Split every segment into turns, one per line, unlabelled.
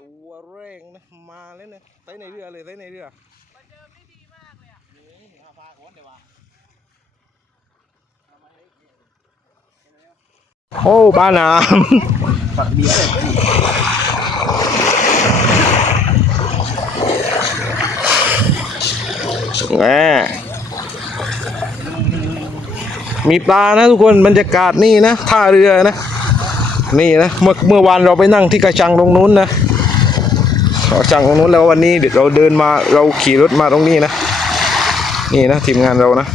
ตัวแรงนะมาแล้วเนี่ยไต้ในเรือเลยไต้ในเรือ
ประเดิมได้ดีมากเลยอะ
นี่หาปลาโอนเดี๋ยวว่า
โอ้บ้านน้
ปักเบียร์เลยำ
แหมมีปลานะทุกคนบรรยากาศนี่นะท่าเรือนะ นี่นะเมื่อเมื่อวานเราไปนั่งที่กระชังตรงนู้นนะ เระชังตรงนู้นแล้ววันนี้เดี๋ยวเราเดินมาเราขี่รถมาตรงนี้นะ นี่นะทีมงานเรานะ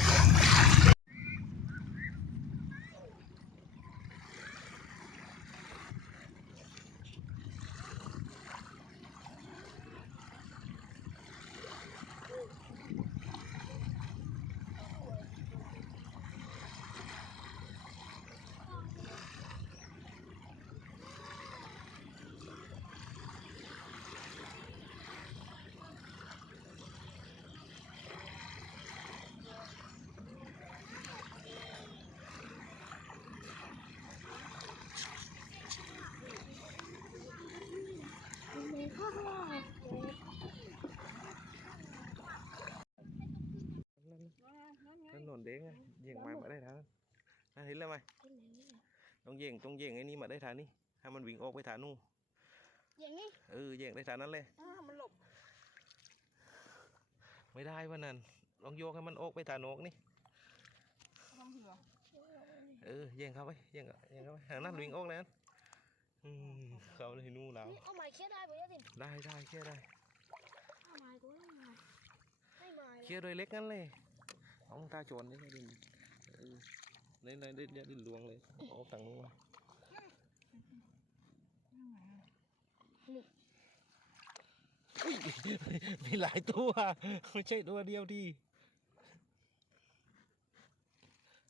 ถนนเด้งอะเย่งมามาได้ทางนั้นนั่นเห็นแล้วไหมต้องเย่งต้องเย่งไอ้นี่มาได้ทางนี้ให้มันวิ่งออกไปทางนู้น
อย่างนี้
เออเย่งได้ทางนั้นเลย
อ่ามันหลบ
ไม่ได้วะนั่นลองโยกให้มันออกไปทางโนกนี่
ทำเหือ
เออเย่งเข้าไปเย่งเข้าเย่งเข้าไปทางนั้นวิ่งออกแล้ว อืมเข้าเลยนู่นแล้ว
นี่เอาไม้เคลียร์ได้ปะเนี่ยสิ
ได้ได้เคลียร์ได้
เอาไม้กูไม่ไม้ไม่ไม้
เคลียร์โดยเล็กงั้นเลยเอาตาโจรนี่ให้ดินเออในในดินเนี่ยดินหลวงเลยออกทางนู้นมาอุ้ยมีหลายตัวไม่ใช่ตัวเดียวดี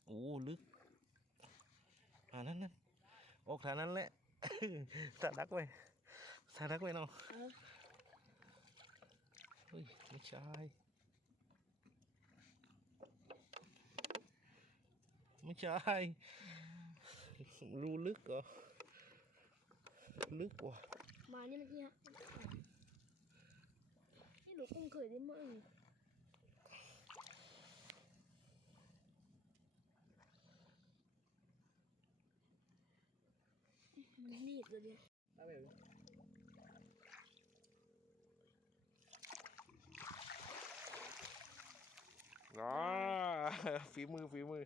โอ้ลึกอ่านั่นนั่นออกทางนั้นแหละ สาดักไว้สาดักไว้เนาะเฮ้ยไม่ใช่ไม่ใช่ รูลึกเหรอ ลึกกว่า
ไม้นี่มันที่ฮะนี่หนูกุ้งเคยได้มั้งมันหนีบเลยเนี่ย
อ๋อฝีมือฝีมือ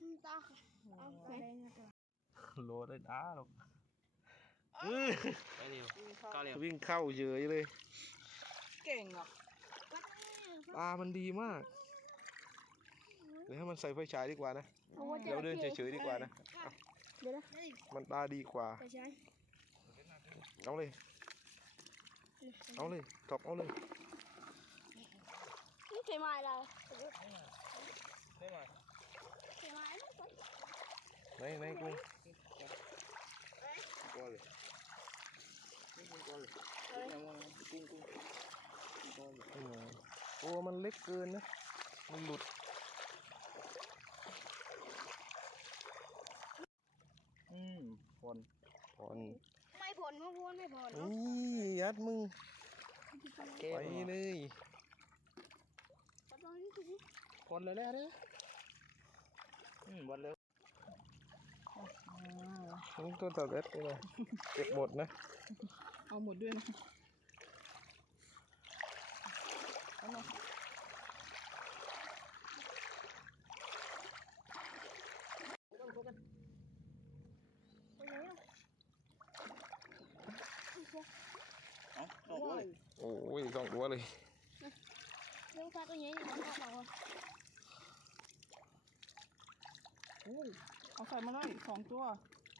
อืมตาค่ะเอาไป
โลได้ด้าหรอก
ไปเร็วก้าวเร็ว
วิ่งเข้าเฉยเลย
เก่งอะ
ตามันดีมาก เดี๋ยวให้มันใส่ไฟฉายดีกว่านะ
เอาว่าจะ
เดี๋ยวเดินเฉยๆดีกว่านะ
เดี๋ยวนะ
มันตาดีกว่า
ไปใช้
เอาเลย เอาเลยถกเอาเลย
นี่เคยไม้เรา
ได้มา
เคยไม้นะ
ไหนไหนกุ้ง
ก้าวเลยก้าวเลยกุ้งกุ้งก้าวเลย
อืมตัวมันเล็กเกินนะมันหลุด
อื มคน
ก่อน
ไม่ผลไม่พ้นไม่ผล
นี่ยัดมึง
เก่
ไป
ง
เลย
ตอนนี้คือ
คนเลยแล้วเด้ออืมบอลเร็ว
นี่ตัวตัดเล็ดนี่นะเก็บหมดนะ
เอาหมดด้วยนะ
เอาสองตัวเลย
โอ้ยสองตัวเลย
เรื่องตาตัวนี้เอาเอาเอา
เอาใส่มาเลยสองตัว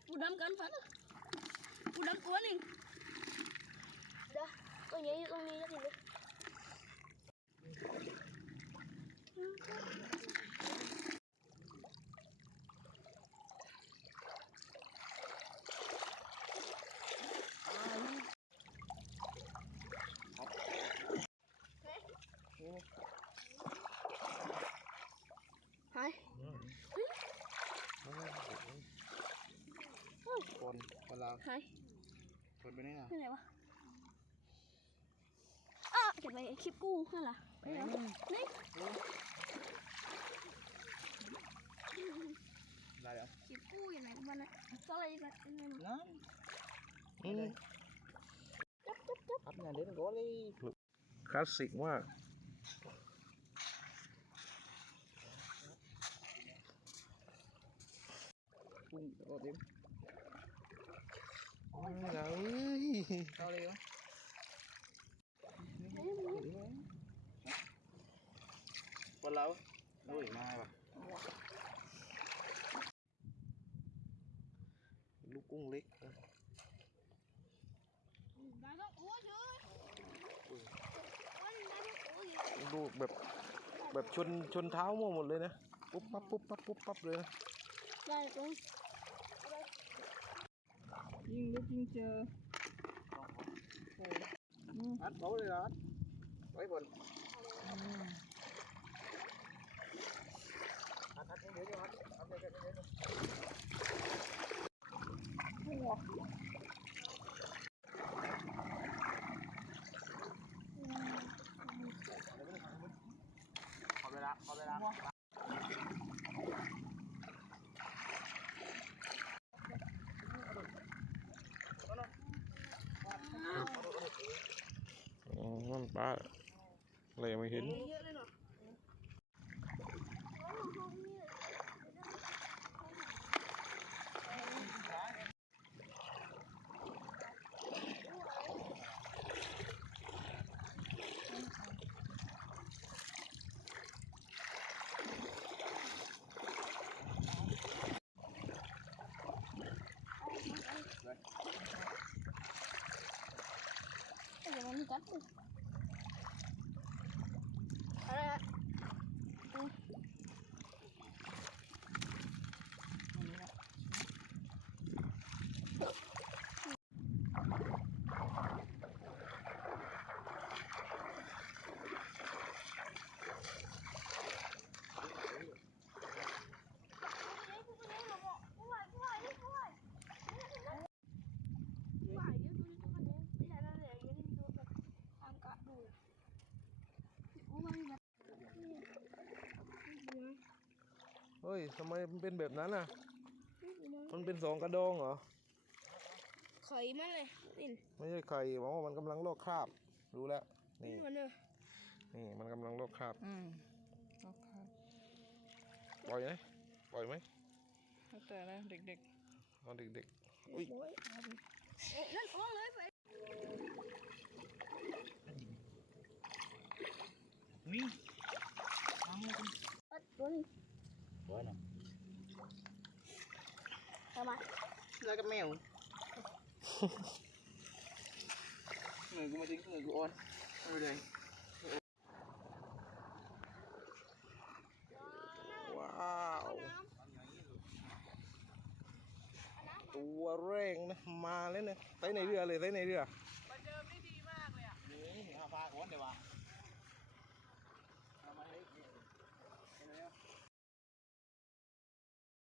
กูดำกันฝันอะกูดำตัวหนึ่งเดี๋ยวตัวนี้อยู่ตรงนี้จะถึงเลย หาย
คนคนเรา
หาย
ชนไปนี่นะ
ที่ไหนวะอะเก็บไปคลิปกู้นั่นเหรอนี่เหรอนี่
ได้แล้ว
คลิปกู้อยู่ไหนของมันนะก็เลยแบบนั่น
นั่น
อืม
จับจับจับ
พับเนี่ยเด็ดก็เลย
คลาสสิกมาก
กุ้งก็เต็ม
ไม่นะเอ้ย
เข้าเลยเหรอวันเราโอ้ยมาป่ะ
ลูกกุ้งเล็ก
ได้ก็โอ้ยเยอะวันได้ก็โอ้ย
ดูแบบแบบชนชนเท้ามั่วหมดเลยนะ ปุ๊บปั๊บปุ๊บปั๊บปุ๊บปั๊บเลยนะ
ได้ตรง
ยิงลึกยิงเจอ
อัดเขาเลยเหรอไว้บนอัดอัดเดี๋ยวเดี๋ยวอัดอัดเดี๋ยวเดี๋ยวเดี๋ยวขอเวลาขอเวลา
อ๋อมันปลาอะไรยังไม่เห็น
เยอะเล ยเนาะ เดี๋ยวมันกัด อะไรอะ
เฮ้ยทำไมมันเป็นแบบนั้นอะ มันเป็นสองกระดองเหรอ
ไข่มันเลยนี่
ไม่ใช่ไข่หวังว่ามันกำลังลอกคราบ รู้แล้ว นี่
มันเนอะ
นี่มันกำลังลอกคราบ
อืมโอเค
ปล่อยไหมปล่อยไหม
แล้วแต่นะเด็ก
เอาเด็กๆ อุ้ย
เอ๊ะนั่นอ้องเลยไป
นี่ทำเลยคุณ
ปัดตัวนี้
ไว้นะ
ทำไม
แล้วก็แมวเหนื่อยกูมาทิ้งเหนื่อยกูอ่อนไม่เป็นไร
ว้าวตัวแรงนะมาแล้วเนี่ยไตในเรือเลยไตในเรือ
ๆมาเจอไม่ดีมากเลยอะ
นี่หาปลาก่อนเดี๋ยวว่า
เ